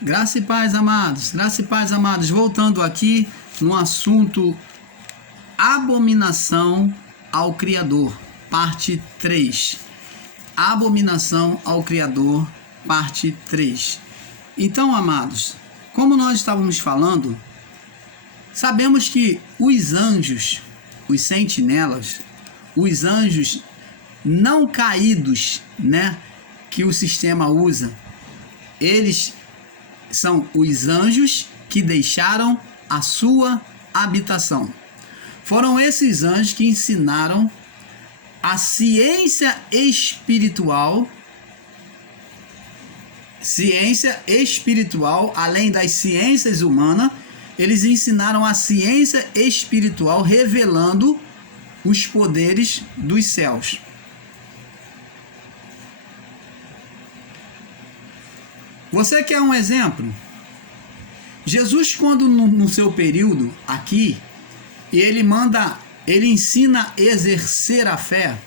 Graça e paz, amados. Graça e paz, amados. Voltando aqui no assunto abominação ao Criador, parte 3. Abominação ao Criador, parte 3. Então, amados, como nós estávamos falando, sabemos que os anjos, os sentinelas, os anjos não caídos, que o sistema usa, eles são os anjos que deixaram a sua habitação. Foram esses anjos que ensinaram a ciência espiritual, além das ciências humanas, eles ensinaram a ciência espiritual, revelando os poderes dos céus. Você quer um exemplo? Jesus, quando no seu período aqui, ele ensina a exercer a fé,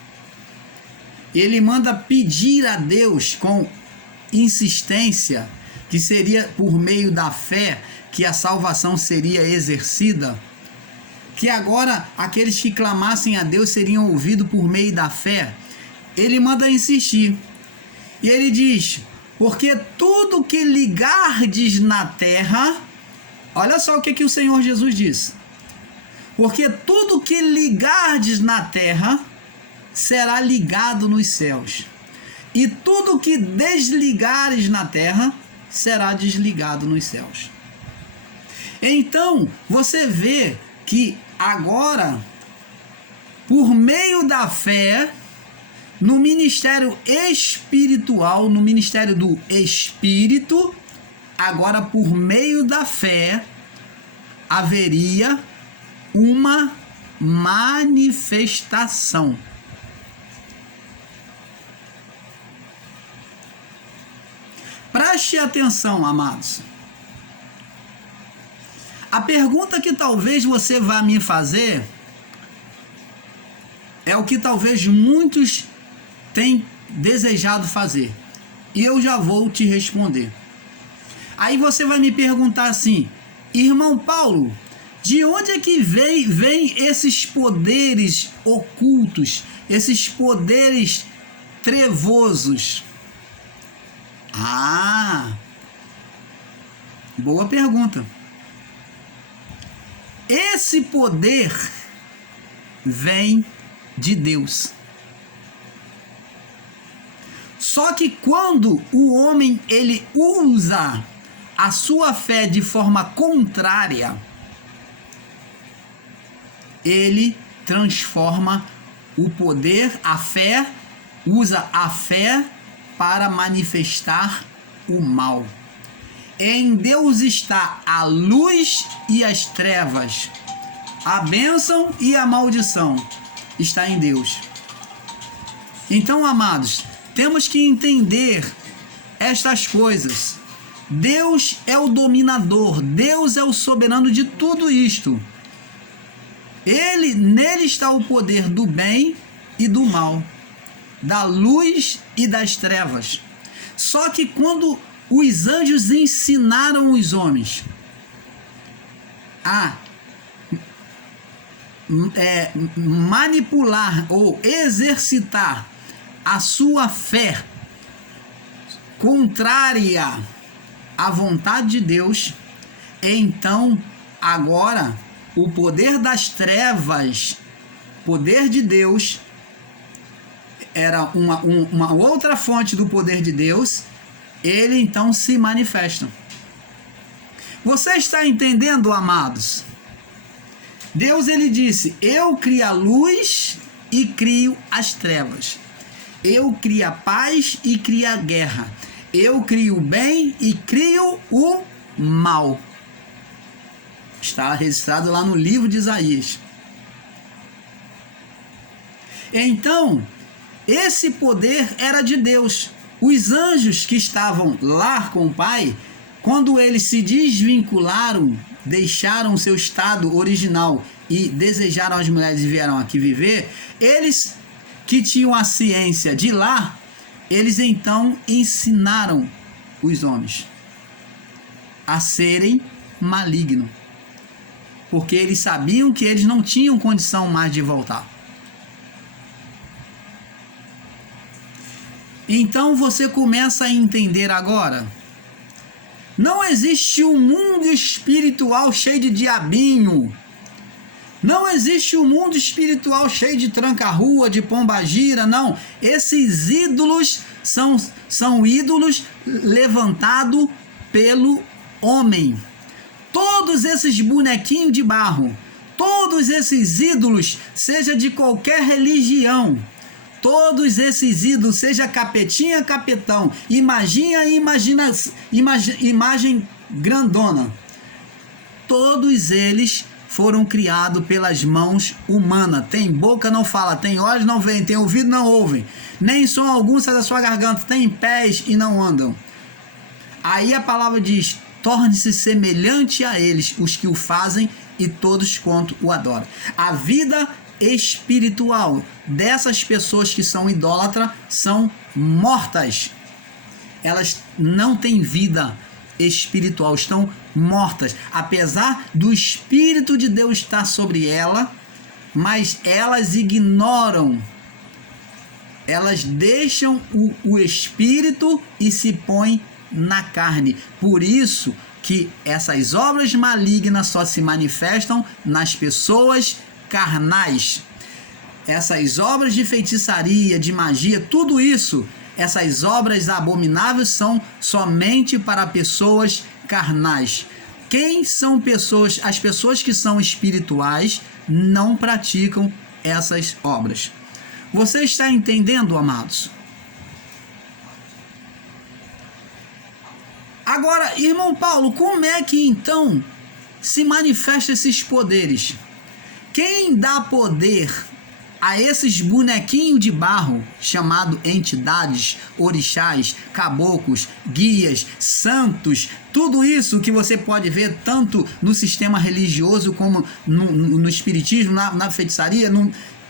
ele manda pedir a Deus com insistência, que seria por meio da fé que a salvação seria exercida, que agora aqueles que clamassem a Deus seriam ouvidos por meio da fé. Ele manda insistir, e ele diz: porque tudo que ligardes na terra, olha só o que o Senhor Jesus disse, porque tudo que ligardes na terra será ligado nos céus, e tudo que desligares na terra será desligado nos céus. Então, você vê que agora, por meio da fé, no ministério espiritual, no ministério do Espírito, agora por meio da fé, haveria uma manifestação. Preste atenção, amados. A pergunta que talvez você vá me fazer é o que talvez muitos têm desejado fazer, e eu já vou te responder. Aí você vai me perguntar assim: irmão Paulo, de onde é que vem esses poderes ocultos, esses poderes trevosos? Boa pergunta. Esse poder vem de Deus. Só que quando o homem ele usa a sua fé de forma contrária, ele transforma o poder, a fé, usa a fé para manifestar o mal. Em Deus está a luz e as trevas, a bênção e a maldição está em Deus. Então, amados, temos que entender estas coisas. Deus é o dominador, Deus é o soberano de tudo isto. Nele está o poder do bem e do mal, da luz e das trevas. Só que quando os anjos ensinaram os homens a manipular ou exercitar a sua fé contrária à vontade de Deus, então agora o poder das trevas, poder de Deus, era uma outra fonte do poder de Deus, ele então se manifesta. Você está entendendo, amados? Deus ele disse: eu crio a luz e crio as trevas. Eu crio a paz e crio a guerra. Eu crio o bem e crio o mal. Está registrado lá no livro de Isaías. Então, esse poder era de Deus. Os anjos que estavam lá com o Pai, quando eles se desvincularam, deixaram o seu estado original e desejaram as mulheres e vieram aqui viver, eles que tinham a ciência de lá, eles então ensinaram os homens. a serem malignos, porque eles sabiam que eles não tinham condição mais de voltar. Então você começa a entender agora. Não existe um mundo espiritual cheio de diabinho. Não existe um mundo espiritual cheio de tranca-rua, de pombagira, não. Esses ídolos são ídolos levantados pelo homem. Todos esses bonequinhos de barro, todos esses ídolos, seja de qualquer religião, todos esses ídolos, seja capetinha, capetão, imagem grandona, todos eles foram criados pelas mãos humanas. Tem boca, não fala, tem olhos, não veem, tem ouvido, não ouvem, nem som algum sai da sua garganta, tem pés e não andam. Aí a palavra diz: torne-se semelhante a eles os que o fazem e todos quanto o adoram. A vida espiritual dessas pessoas que são idólatras são mortas. Elas não têm vida espiritual, estão mortas, apesar do Espírito de Deus estar sobre ela, mas elas ignoram, elas deixam o Espírito e se põem na carne. Por isso que essas obras malignas só se manifestam nas pessoas carnais. Essas obras de feitiçaria, de magia, tudo isso, essas obras abomináveis são somente para pessoas carnais. Quem são pessoas? As pessoas que são espirituais não praticam essas obras. Você está entendendo, amados? Agora, irmão Paulo, como é que então se manifestam esses poderes? Quem dá poder a esses bonequinhos de barro, chamado entidades, orixás, caboclos, guias, santos, tudo isso que você pode ver tanto no sistema religioso como no espiritismo, na feitiçaria,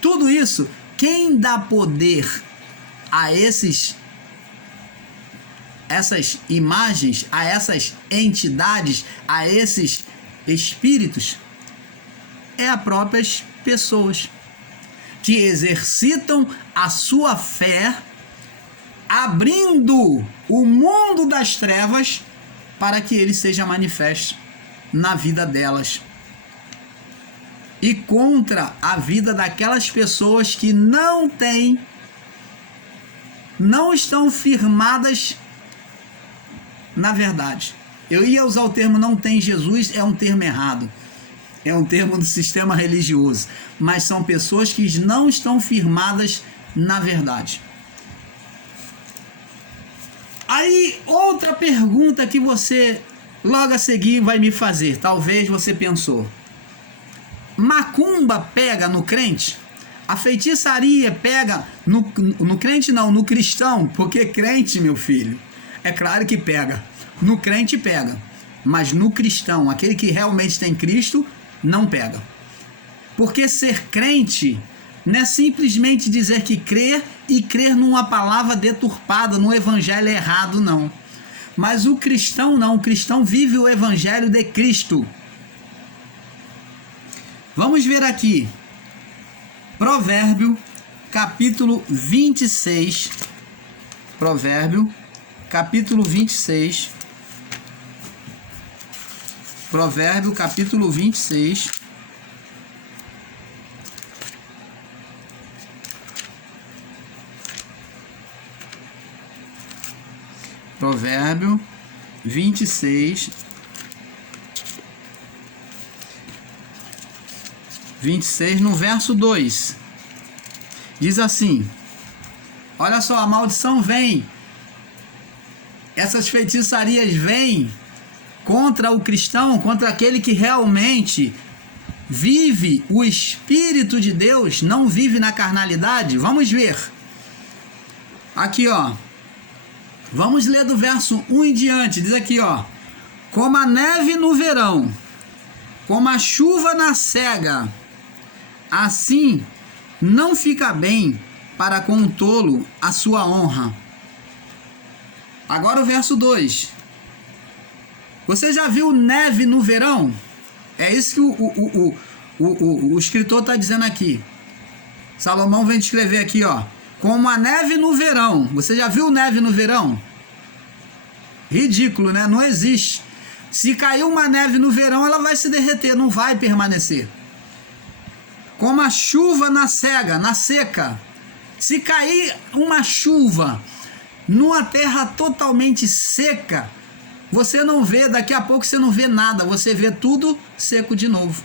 tudo isso, quem dá poder a essas imagens, a essas entidades, a esses espíritos, é as próprias pessoas que exercitam a sua fé, abrindo o mundo das trevas para que ele seja manifesto na vida delas e contra a vida daquelas pessoas que não estão firmadas na verdade. Eu ia usar o termo não tem Jesus, é um termo errado. É um termo do sistema religioso. Mas são pessoas que não estão firmadas na verdade. Aí, outra pergunta que você logo a seguir vai me fazer. Talvez você pensou: macumba pega no crente? A feitiçaria pega no crente? Não, no cristão. Porque crente, meu filho, é claro que pega. No crente pega. Mas no cristão, aquele que realmente tem Cristo, não pega. Porque ser crente não é simplesmente dizer que crê e crer numa palavra deturpada, num evangelho errado, não. Mas o cristão não. O cristão vive o evangelho de Cristo. Vamos ver aqui. Provérbio, capítulo 26. Provérbio, capítulo 26. Provérbio, capítulo 26. Provérbio 26. 26, no verso 2. Diz assim: olha só, a maldição vem. Essas feitiçarias vêm contra o cristão, contra aquele que realmente vive o Espírito de Deus, não vive na carnalidade. Vamos ver. Aqui, ó. Vamos ler do verso 1 em diante. Diz aqui, ó: como a neve no verão, como a chuva na cega, assim não fica bem para com o tolo a sua honra. Agora o verso 2. Você já viu neve no verão? É isso que o escritor está dizendo aqui. Salomão vem descrever aqui, ó. Como a neve no verão. Você já viu neve no verão? Ridículo, né? Não existe. Se cair uma neve no verão, ela vai se derreter, não vai permanecer. Como a chuva na seca. Se cair uma chuva numa terra totalmente seca, você não vê, daqui a pouco você não vê nada, você vê tudo seco de novo.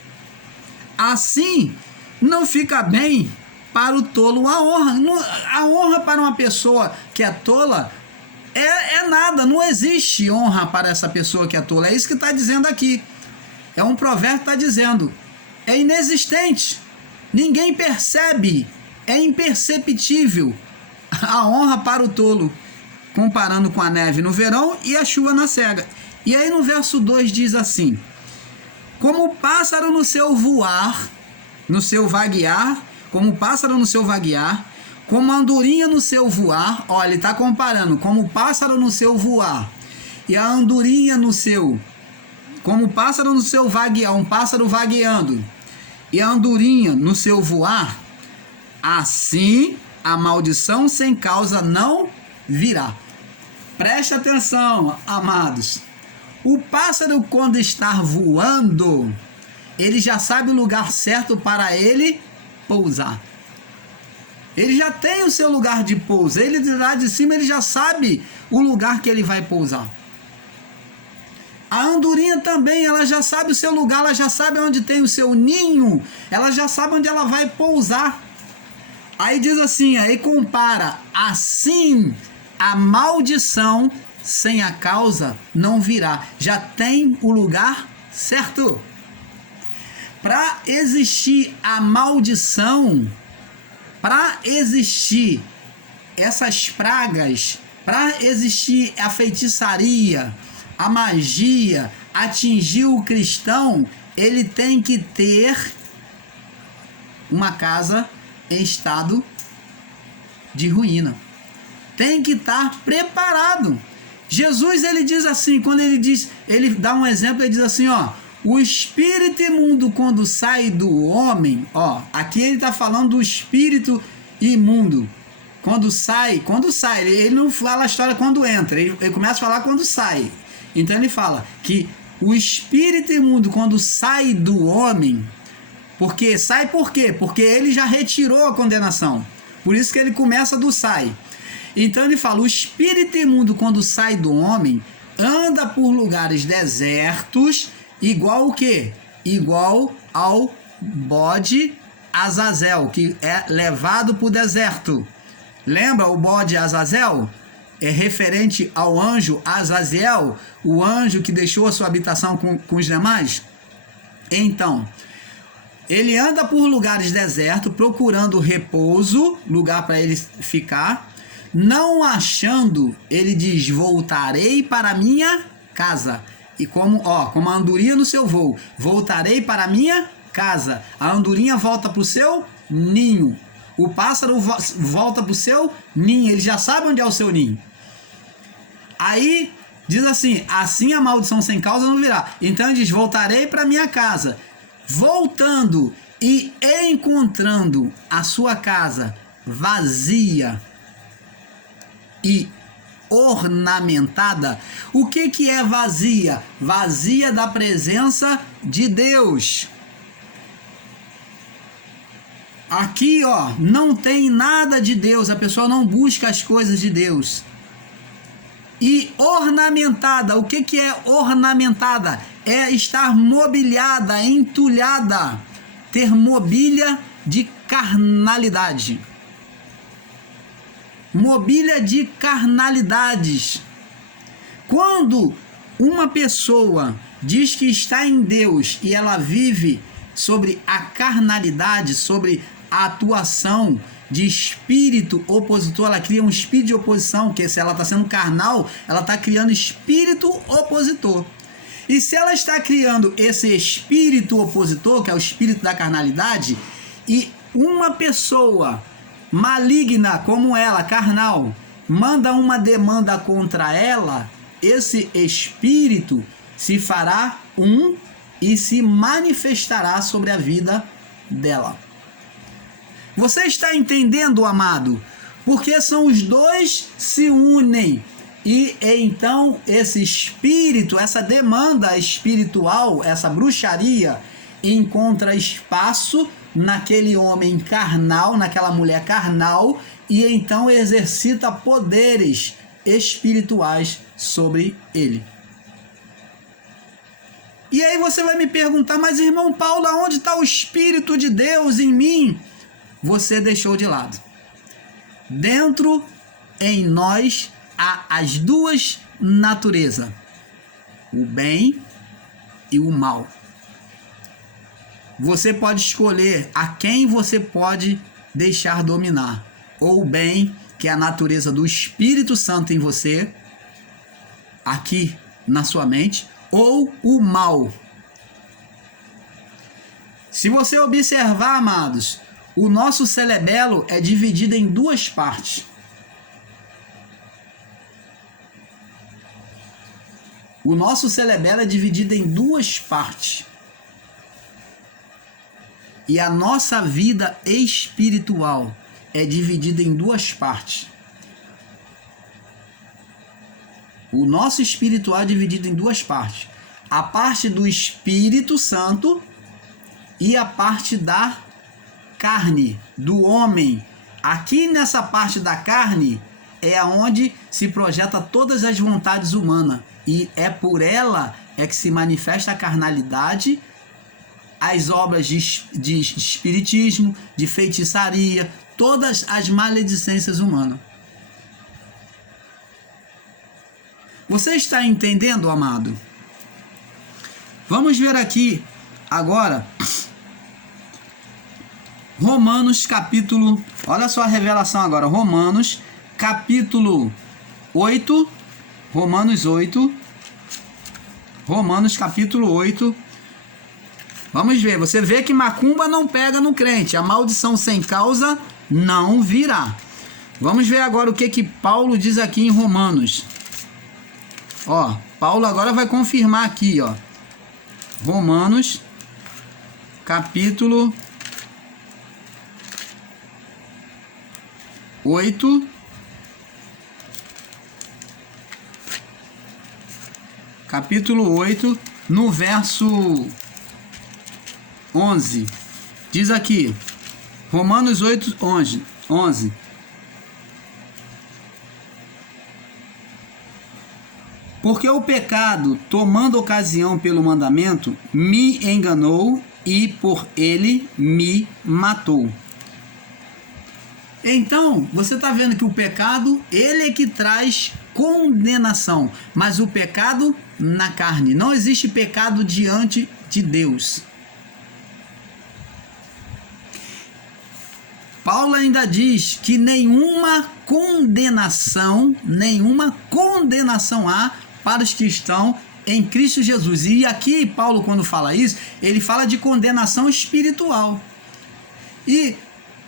Assim, não fica bem para o tolo a honra. A honra para uma pessoa que é tola é nada, não existe honra para essa pessoa que é tola. É isso que está dizendo aqui. É um provérbio que está dizendo. É inexistente. Ninguém percebe. É imperceptível a honra para o tolo, comparando com a neve no verão e a chuva na cega. E aí no verso 2 diz assim: como o pássaro no seu voar, no seu vaguear, como o pássaro no seu vaguear, como a andorinha no seu voar. Olha, ele está comparando como o pássaro no seu voar e a andorinha no seu, como o pássaro no seu vaguear, um pássaro vagueando, e a andorinha no seu voar, assim a maldição sem causa não virá. Preste atenção, amados. O pássaro, quando está voando, ele já sabe o lugar certo para ele pousar. Ele já tem o seu lugar de pouso. Ele de lá de cima, ele já sabe o lugar que ele vai pousar. A andorinha também, ela já sabe o seu lugar, ela já sabe onde tem o seu ninho, ela já sabe onde ela vai pousar. Aí diz assim, aí compara, assim a maldição sem a causa não virá. Já tem o lugar certo. Para existir a maldição, para existir essas pragas, para existir a feitiçaria, a magia, atingir o cristão, ele tem que ter uma casa em estado de ruína. Tem que estar preparado. Jesus, ele diz assim, quando ele dá um exemplo, ele diz assim, ó, o espírito imundo quando sai do homem, ó, aqui ele está falando do espírito imundo. Quando sai, ele não fala a história quando entra, ele começa a falar quando sai. Então ele fala que o espírito imundo quando sai do homem, porque sai por quê? Porque ele já retirou a condenação. Por isso que ele começa do sai. Então ele fala, o espírito imundo quando sai do homem, anda por lugares desertos, igual o quê? Igual ao bode Azazel, que é levado para o deserto. Lembra o bode Azazel? É referente ao anjo Azaziel, o anjo que deixou a sua habitação com os demais? Então, ele anda por lugares desertos, procurando repouso, lugar para ele ficar. Não achando, ele diz, voltarei para minha casa. E como a andorinha no seu voo, voltarei para minha casa. A andorinha volta para o seu ninho. O pássaro volta para o seu ninho. Ele já sabe onde é o seu ninho. Aí diz assim, assim a maldição sem causa não virá. Então ele diz, voltarei para minha casa. Voltando e encontrando a sua casa vazia e ornamentada. O que é vazia? Vazia da presença de Deus. Aqui, ó, não tem nada de Deus, a pessoa não busca as coisas de Deus. E ornamentada, o que é ornamentada? É estar mobiliada, entulhada, ter mobília de carnalidade. Mobília de carnalidades. Quando uma pessoa diz que está em Deus e ela vive sobre a carnalidade, sobre a atuação de espírito opositor, ela cria um espírito de oposição, que se ela está sendo carnal, ela está criando espírito opositor. E se ela está criando esse espírito opositor, que é o espírito da carnalidade, e uma pessoa maligna como ela, carnal, manda uma demanda contra ela, esse espírito se fará um e se manifestará sobre a vida dela. Você está entendendo, amado? Porque são os dois se unem e então esse espírito, essa demanda espiritual, essa bruxaria encontra espaço naquele homem carnal, naquela mulher carnal, e então exercita poderes espirituais sobre ele. E aí você vai me perguntar, mas irmão Paulo, aonde está o Espírito de Deus em mim? Você deixou de lado. Dentro, em nós, há as duas naturezas, o bem e o mal. Você pode escolher a quem você pode deixar dominar. Ou o bem, que é a natureza do Espírito Santo em você, aqui na sua mente, ou o mal. Se você observar, amados, o nosso cerebelo é dividido em duas partes. O nosso cerebelo é dividido em duas partes. E a nossa vida espiritual é dividida em duas partes. O nosso espiritual é dividido em duas partes. A parte do Espírito Santo e a parte da carne, do homem. Aqui nessa parte da carne é onde se projeta todas as vontades humanas. E é por ela é que se manifesta a carnalidade, as obras de espiritismo, de feitiçaria, todas as maledicências humanas. Você está entendendo, amado? Vamos ver aqui agora Romanos capítulo, olha só a revelação agora, Romanos capítulo 8, Romanos capítulo 8. Vamos ver, você vê que macumba não pega no crente, a maldição sem causa não virá. Vamos ver agora o que Paulo diz aqui em Romanos. Ó, Paulo agora vai confirmar aqui, ó. Romanos capítulo 8, capítulo 8, no verso 11. Diz aqui, Romanos 8, 11. Porque o pecado, tomando ocasião pelo mandamento, me enganou e por ele me matou. Então, você está vendo que o pecado, ele é que traz condenação, mas o pecado na carne. Não existe pecado diante de Deus. Paulo ainda diz que nenhuma condenação há para os que estão em Cristo Jesus. E aqui Paulo, quando fala isso, ele fala de condenação espiritual. E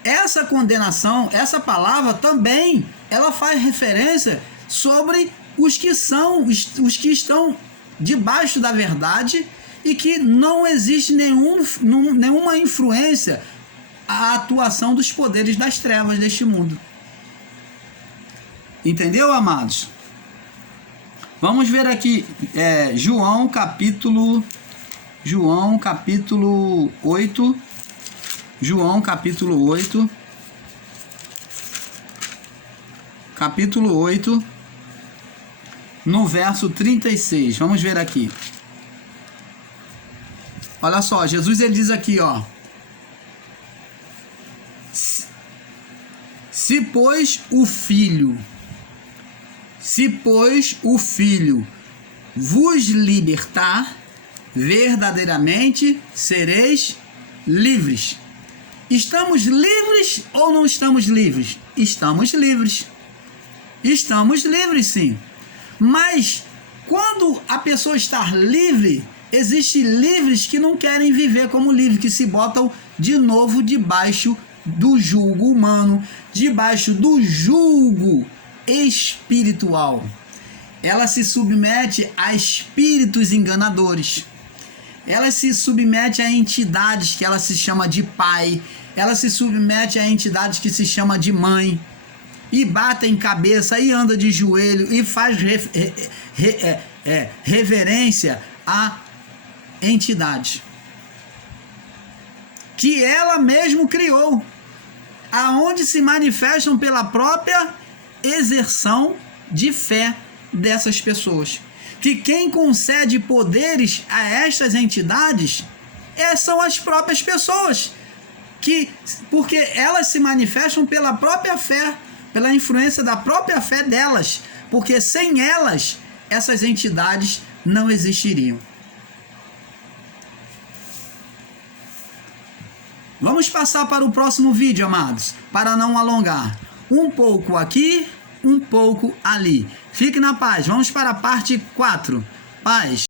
essa condenação, essa palavra também, ela faz referência sobre os que estão debaixo da verdade e que não existe nenhuma influência à atuação dos poderes das trevas deste mundo. Entendeu, amados? Vamos ver aqui, João capítulo 8, João capítulo 8, no verso 36, vamos ver aqui. Olha só, Jesus ele diz aqui, ó: Se pois o Filho vos libertar, verdadeiramente sereis livres. Estamos livres ou não estamos livres? Estamos livres. Estamos livres, sim. Mas quando a pessoa está livre, existem livres que não querem viver como livre, que se botam de novo debaixo do jugo humano, debaixo do jugo espiritual. ela se submete a espíritos enganadores. Ela se submete a entidades que ela se chama de pai. Ela se submete a entidades que se chama de mãe. E batem cabeça, e anda de joelho, e faz reverência a entidade que ela mesmo criou, aonde se manifestam pela própria exerção de fé dessas pessoas. Que quem concede poderes a estas entidades são as próprias pessoas, porque elas se manifestam pela própria fé, pela influência da própria fé delas, porque sem elas, essas entidades não existiriam. Vamos passar para o próximo vídeo, amados, para não alongar. Um pouco aqui, um pouco ali. Fique na paz. Vamos para a parte 4. Paz.